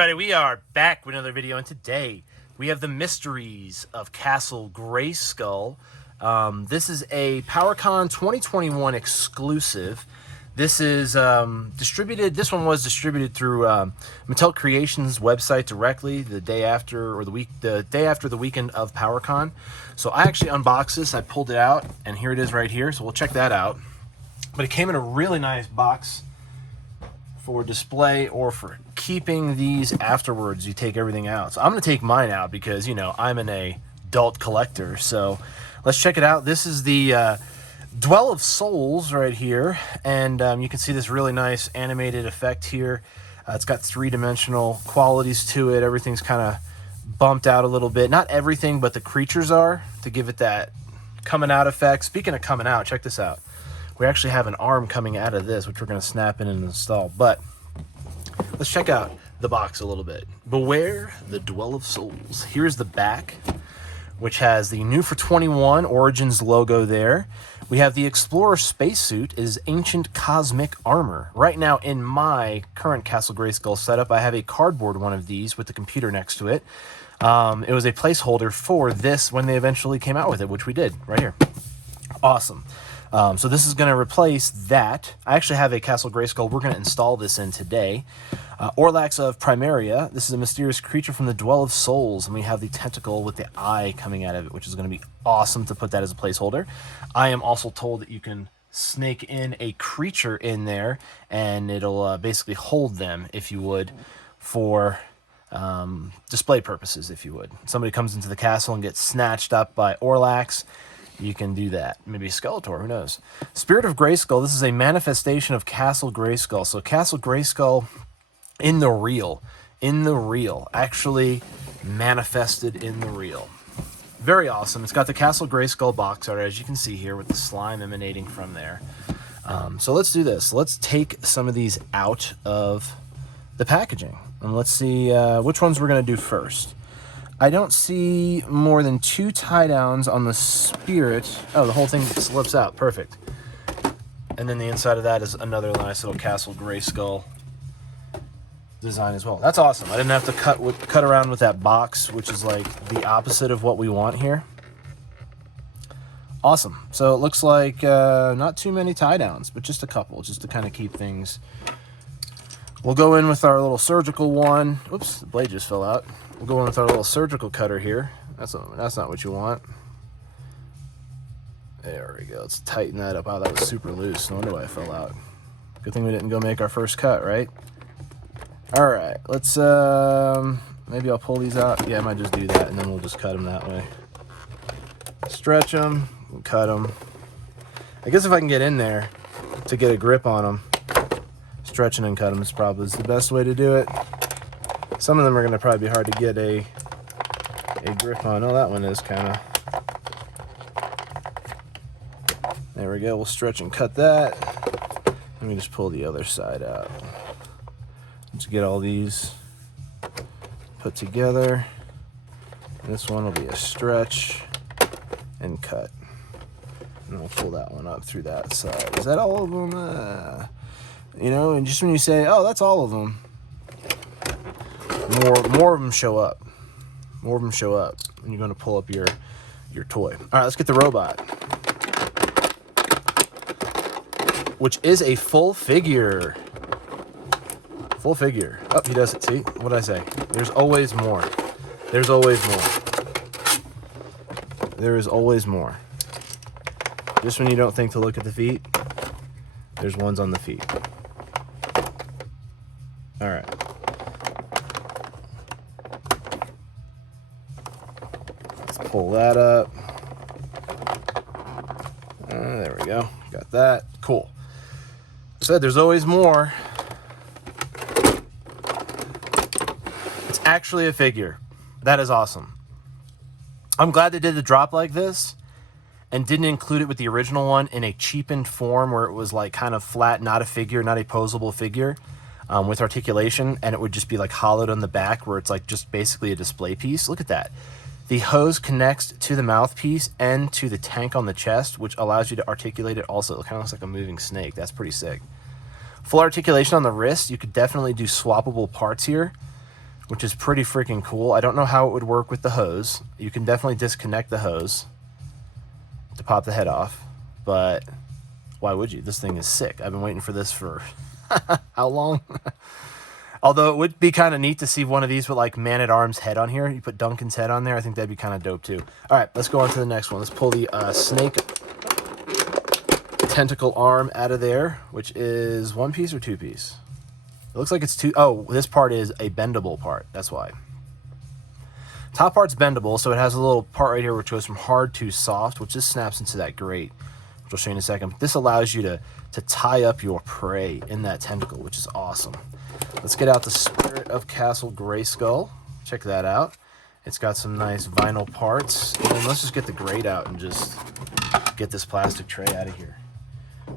everybody, we are back with another video, and today we have the mysteries of Castle Grayskull. This is a PowerCon 2021 exclusive. This is distributed. This one was distributed through Mattel Creations website directly the day after, or the day after the weekend of PowerCon. So I actually unboxed this. I pulled it out, and here it is right here. So we'll check that out. But it came in a really nice box for display or for keeping these afterwards. You take everything out. So I'm going to take mine out because, you know, I'm an adult collector. So let's check it out. This is the Dwell of Souls right here, and you can see this really nice animated effect here. It's got three-dimensional qualities to it. Everything's kind of bumped out a little bit. Not everything, but the creatures are, to give it that coming out effect. Speaking of coming out, check this out. We actually have an arm coming out of this, which we're going to snap in and install. But let's check out the box a little bit. Beware the Dwell of Souls. Here's the back, which has the New for 21 Origins logo there. We have the Explorer spacesuit. It is ancient cosmic armor. Right now, in my current Castle Grayskull setup, I have a cardboard one of these with the computer next to it. It was a placeholder for this when they eventually came out with it, which we did right here. Awesome. So this is going to replace that. I actually have a Castle Grayskull we're going to install this in today. Orlax of Primaria. This is a mysterious creature from the Dwell of Souls, and we have the tentacle with the eye coming out of it, which is going to be awesome to put that as a placeholder. I am also told that you can snake in a creature in there, and it'll basically hold them, if you would, for display purposes, if you would. Somebody comes into the castle and gets snatched up by Orlax. You can do that. Maybe Skeletor, who knows? Spirit of Grayskull. This is a manifestation of Castle Grayskull. So Castle Grayskull in the real, actually manifested in the real. Very awesome. It's got the Castle Grayskull box art, as you can see here, with the slime emanating from there. So let's do this. Let's take some of these out of the packaging, and let's see which ones we're going to do first. I don't see more than 2 tie-downs on the Spirit. Oh, the whole thing slips out. Perfect. And then the inside of that is another nice little Castle Grayskull design as well. That's awesome. I didn't have to cut around with that box, which is like the opposite of what we want here. Awesome. So it looks like not too many tie-downs, but just a couple, just to kind of keep things. We'll go in with our little surgical one. Oops, the blade just fell out. We'll go in with our little surgical cutter here. That's not what you want. There we go. Let's tighten that up. Wow, that was super loose. No wonder why it fell out. Good thing we didn't go make our first cut, right? All right, let's, maybe I'll pull these out. Yeah, I might just do that, and then we'll just cut them that way. Stretch them, and cut them. I guess if I can get in there to get a grip on them, stretching and cut them is probably the best way to do it. Some of them are going to probably be hard to get a grip on. Oh, that one is kind of. There we go. We'll stretch and cut that. Let me just pull the other side out. Let's get all these put together. This one will be a stretch and cut. And we'll pull that one up through that side. Is that all of them? You know, and just when you say, oh, that's all of them, more of them show up. More of them show up when you're going to pull up your toy. All right, let's get the robot, which is a full figure. Full figure. Oh, he does it. See? What did I say? There's always more. There's always more. There is always more. Just when you don't think to look at the feet, there's ones on the feet. All right. Let's pull that up. There we go. Got that. Cool. I said there's always more. It's actually a figure. That is awesome. I'm glad they did the drop like this and didn't include it with the original one in a cheapened form where it was like kind of flat, not a figure, not a posable figure. With articulation, and it would just be like hollowed on the back where it's like just basically a display piece. Look at that. The hose connects to the mouthpiece and to the tank on the chest, which allows you to articulate it also. It kind of looks like a moving snake. That's pretty sick. Full articulation on the wrist. You could definitely do swappable parts here. which is pretty freaking cool. I don't know how it would work with the hose. You can definitely disconnect the hose to pop the head off, but why would you? This thing is sick. I've been waiting for this for how long? Although it would be kind of neat to see one of these with like Man-at-Arms head on here. You put Duncan's head on there. I think that'd be kind of dope too. All right, let's go on to the next one. Let's pull the snake tentacle arm out of there, which is 1 piece or 2 piece. It looks like it's 2. Oh, this part is a bendable part. That's why. Top part's bendable, so it has a little part right here which goes from hard to soft, which just snaps into that grate, which I'll show you in a second. But this allows you to tie up your prey in that tentacle, which is awesome. Let's get out the Spirit of Castle Grayskull. Check that out. It's got some nice vinyl parts. And then let's just get the grate out and just get this plastic tray out of here.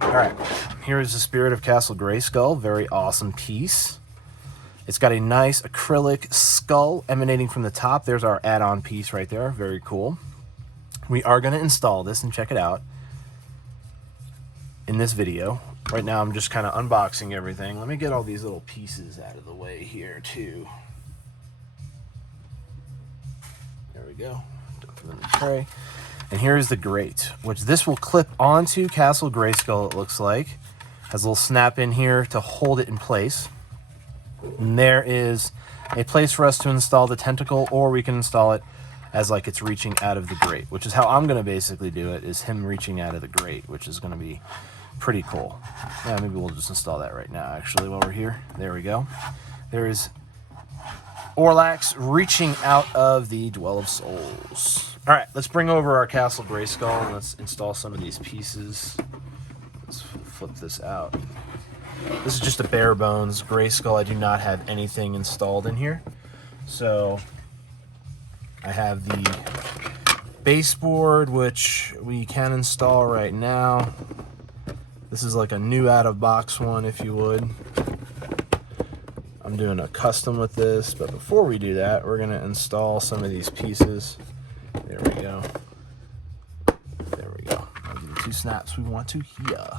All right, here is the Spirit of Castle Grayskull. Very awesome piece. It's got a nice acrylic skull emanating from the top. There's our add-on piece right there. Very cool. We are going to install this and check it out in this video. Right now, I'm just kind of unboxing everything. Let me get all these little pieces out of the way here, too. There we go. Dump them in the tray. And here's the grate, which this will clip onto Castle Grayskull, it looks like. Has a little snap in here to hold it in place. And there is a place for us to install the tentacle, or we can install it as like it's reaching out of the grate, which is how I'm going to basically do it, is him reaching out of the grate, which is going to be pretty cool. Yeah, maybe we'll just install that right now, actually, while we're here. There we go. There is Orlax reaching out of the Dwell of Souls. All right, let's bring over our Castle Grayskull and let's install some of these pieces. Let's flip this out. This is just a bare bones Grayskull. I do not have anything installed in here. So I have the baseboard, which we can install right now. This is like a new out-of-box one, if you would. I'm doing a custom with this, but before we do that, we're going to install some of these pieces. There we go. There we go. I'll do the 2 snaps we want to here.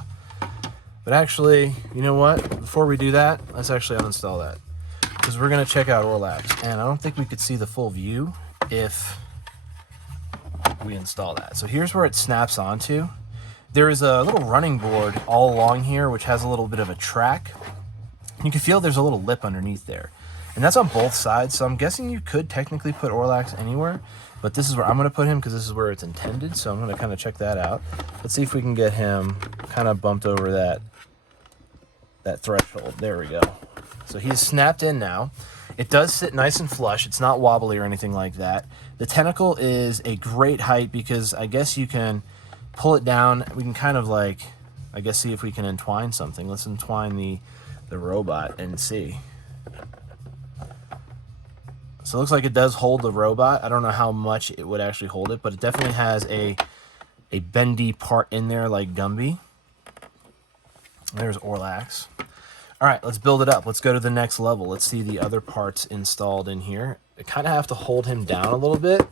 But actually, you know what? Before we do that, let's actually uninstall that, because we're going to check out Orlax, and I don't think we could see the full view if we install that. So here's where it snaps onto. There is a little running board all along here, which has a little bit of a track. You can feel there's a little lip underneath there. And that's on both sides, so I'm guessing you could technically put Orlax anywhere, but this is where I'm going to put him because this is where it's intended, so I'm going to kind of check that out. Let's see if we can get him kind of bumped over that threshold. There we go. So he's snapped in now. It does sit nice and flush. It's not wobbly or anything like that. The tentacle is a great height because I guess you can pull it down. We can kind of like, I guess, see if we can entwine something. Let's entwine the robot and see. So it looks like it does hold the robot. I don't know how much it would actually hold it, but it definitely has a bendy part in there like Gumby. There's Orlax. All right, let's build it up. Let's go to the next level. Let's see the other parts installed in here. I kind of have to hold him down a little bit.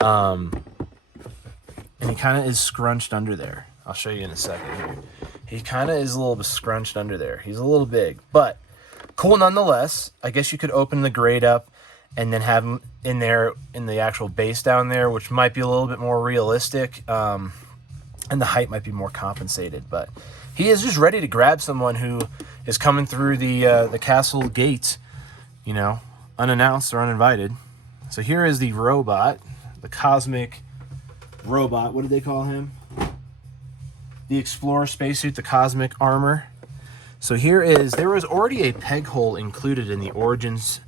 And he kind of is scrunched under there. I'll show you in a second here. He kind of is a little bit scrunched under there. He's a little big, but cool nonetheless. I guess you could open the grate up and then have him in there in the actual base down there, which might be a little bit more realistic. And the height might be more compensated, but he is just ready to grab someone who is coming through the castle gate, you know, unannounced or uninvited. So here is the robot, the cosmic robot. What did they call him? The Explorer spacesuit, the cosmic armor. So here is, there was already a peg hole included in the Origins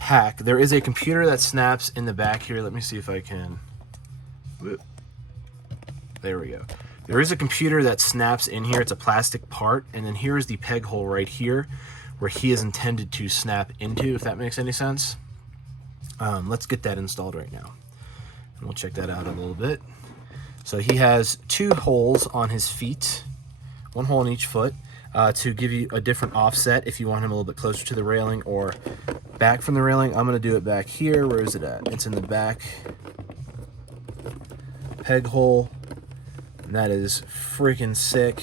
pack. There is a computer that snaps in the back here. Let me see if I can. Whoop. There we go. There is a computer that snaps in here. It's a plastic part. And then here is the peg hole right here where he is intended to snap into, if that makes any sense. Let's get that installed right now. And we'll check that out a little bit. So he has 2 holes on his feet, 1 hole in each foot, to give you a different offset if you want him a little bit closer to the railing or back from the railing. I'm going to do it back here. Where is it at? It's in the back peg hole. And that is freaking sick.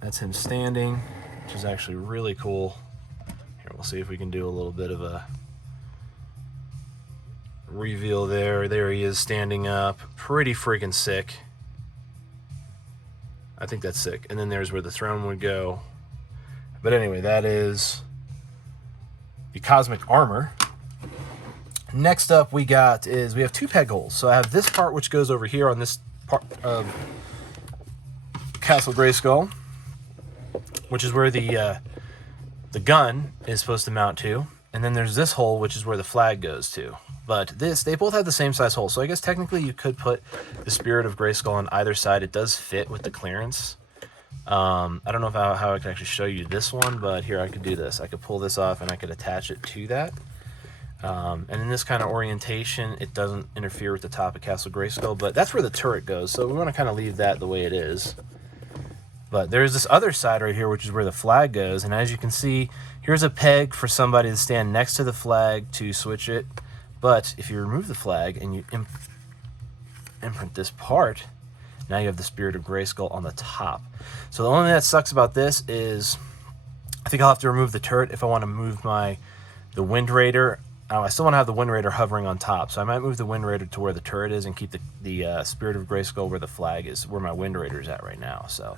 That's him standing. which is actually really cool. Here, we'll see if we can do a little bit of a reveal there. There he is standing up. Pretty freaking sick. I think that's sick. And then there's where the throne would go. But anyway, that is the cosmic armor. Next up we have 2 peg holes. So I have this part which goes over here on this part of Castle Grayskull, which is where the gun is supposed to mount to. And then there's this hole, which is where the flag goes to. But they both have the same size hole. So I guess technically you could put the Spirit of Grayskull on either side. It does fit with the clearance. I don't know how I can actually show you this one, but here I could do this. I could pull this off and I could attach it to that. And in this kind of orientation, it doesn't interfere with the top of Castle Grayskull, but that's where the turret goes. So we want to kind of leave that the way it is. But there's this other side right here, which is where the flag goes. And as you can see, here's a peg for somebody to stand next to the flag to switch it. But if you remove the flag and you imprint this part, now you have the Spirit of Grayskull on the top. So the only thing that sucks about this is I think I'll have to remove the turret if I want to move the Wind Raider. I still want to have the Wind Raider hovering on top, so I might move the Wind Raider to where the turret is and keep the Spirit of Grayskull where the flag is, where my Wind Raider is at right now. So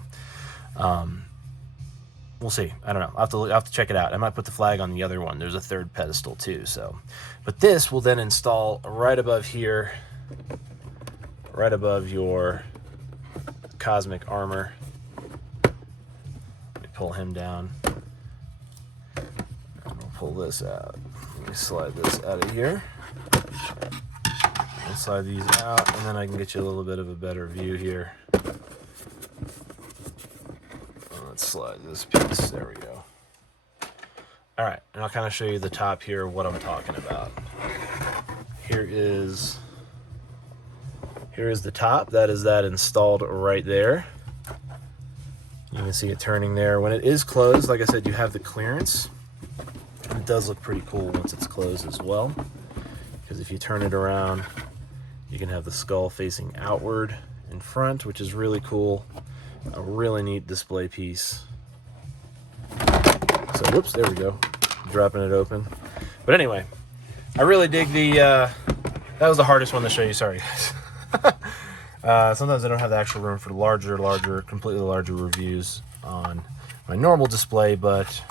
we'll see. I don't know. I'll have to check it out. I might put the flag on the other one. There's a third pedestal too. So, but this will then install right above here, right above your cosmic armor. Let me pull him down. And we'll pull this out. Let me slide this out of here. And slide these out, and then I can get you a little bit of a better view here. Let's slide this piece. There we go. All right, and I'll kind of show you the top here of what I'm talking about. Here is the top. That is that installed right there. You can see it turning there. When it is closed, like I said, you have the clearance. And it does look pretty cool once it's closed as well, because if you turn it around, you can have the skull facing outward in front, which is really cool. A really neat display piece. So, whoops, there we go. Dropping it open. But anyway, I really dig that was the hardest one to show you, sorry guys. Sometimes I don't have the actual room for completely larger reviews on my normal display, but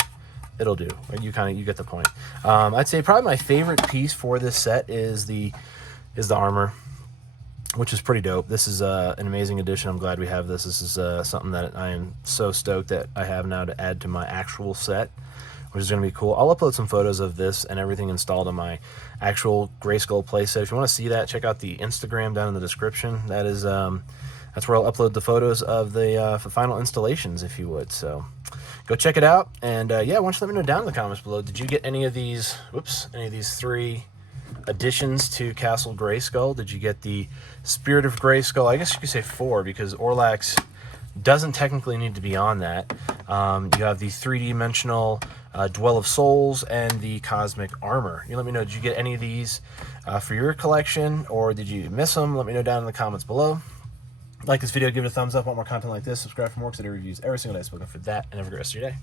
it'll do. You get the point. I'd say probably my favorite piece for this set is the armor, which is pretty dope. This is an amazing addition. I'm glad we have this. This is something that I am so stoked that I have now to add to my actual set, which is going to be cool. I'll upload some photos of this and everything installed on my actual Grayskull playset. If you want to see that, check out the Instagram down in the description. That is that's where I'll upload the photos of the final installations, if you would. So go check it out. And yeah, why don't you let me know down in the comments below, did you get any of these 3 additions to Castle Grayskull? Did you get the Spirit of Grayskull? I guess you could say 4, because Orlax doesn't technically need to be on that. You have the 3-dimensional Dwell of Souls and the Cosmic Armor. You let me know, did you get any of these for your collection, or did you miss them? Let me know down in the comments below. Like this video, give it a thumbs up. Want more content like this, subscribe for more, because I do reviews every single day. Spoken for that, and have a great rest of your day.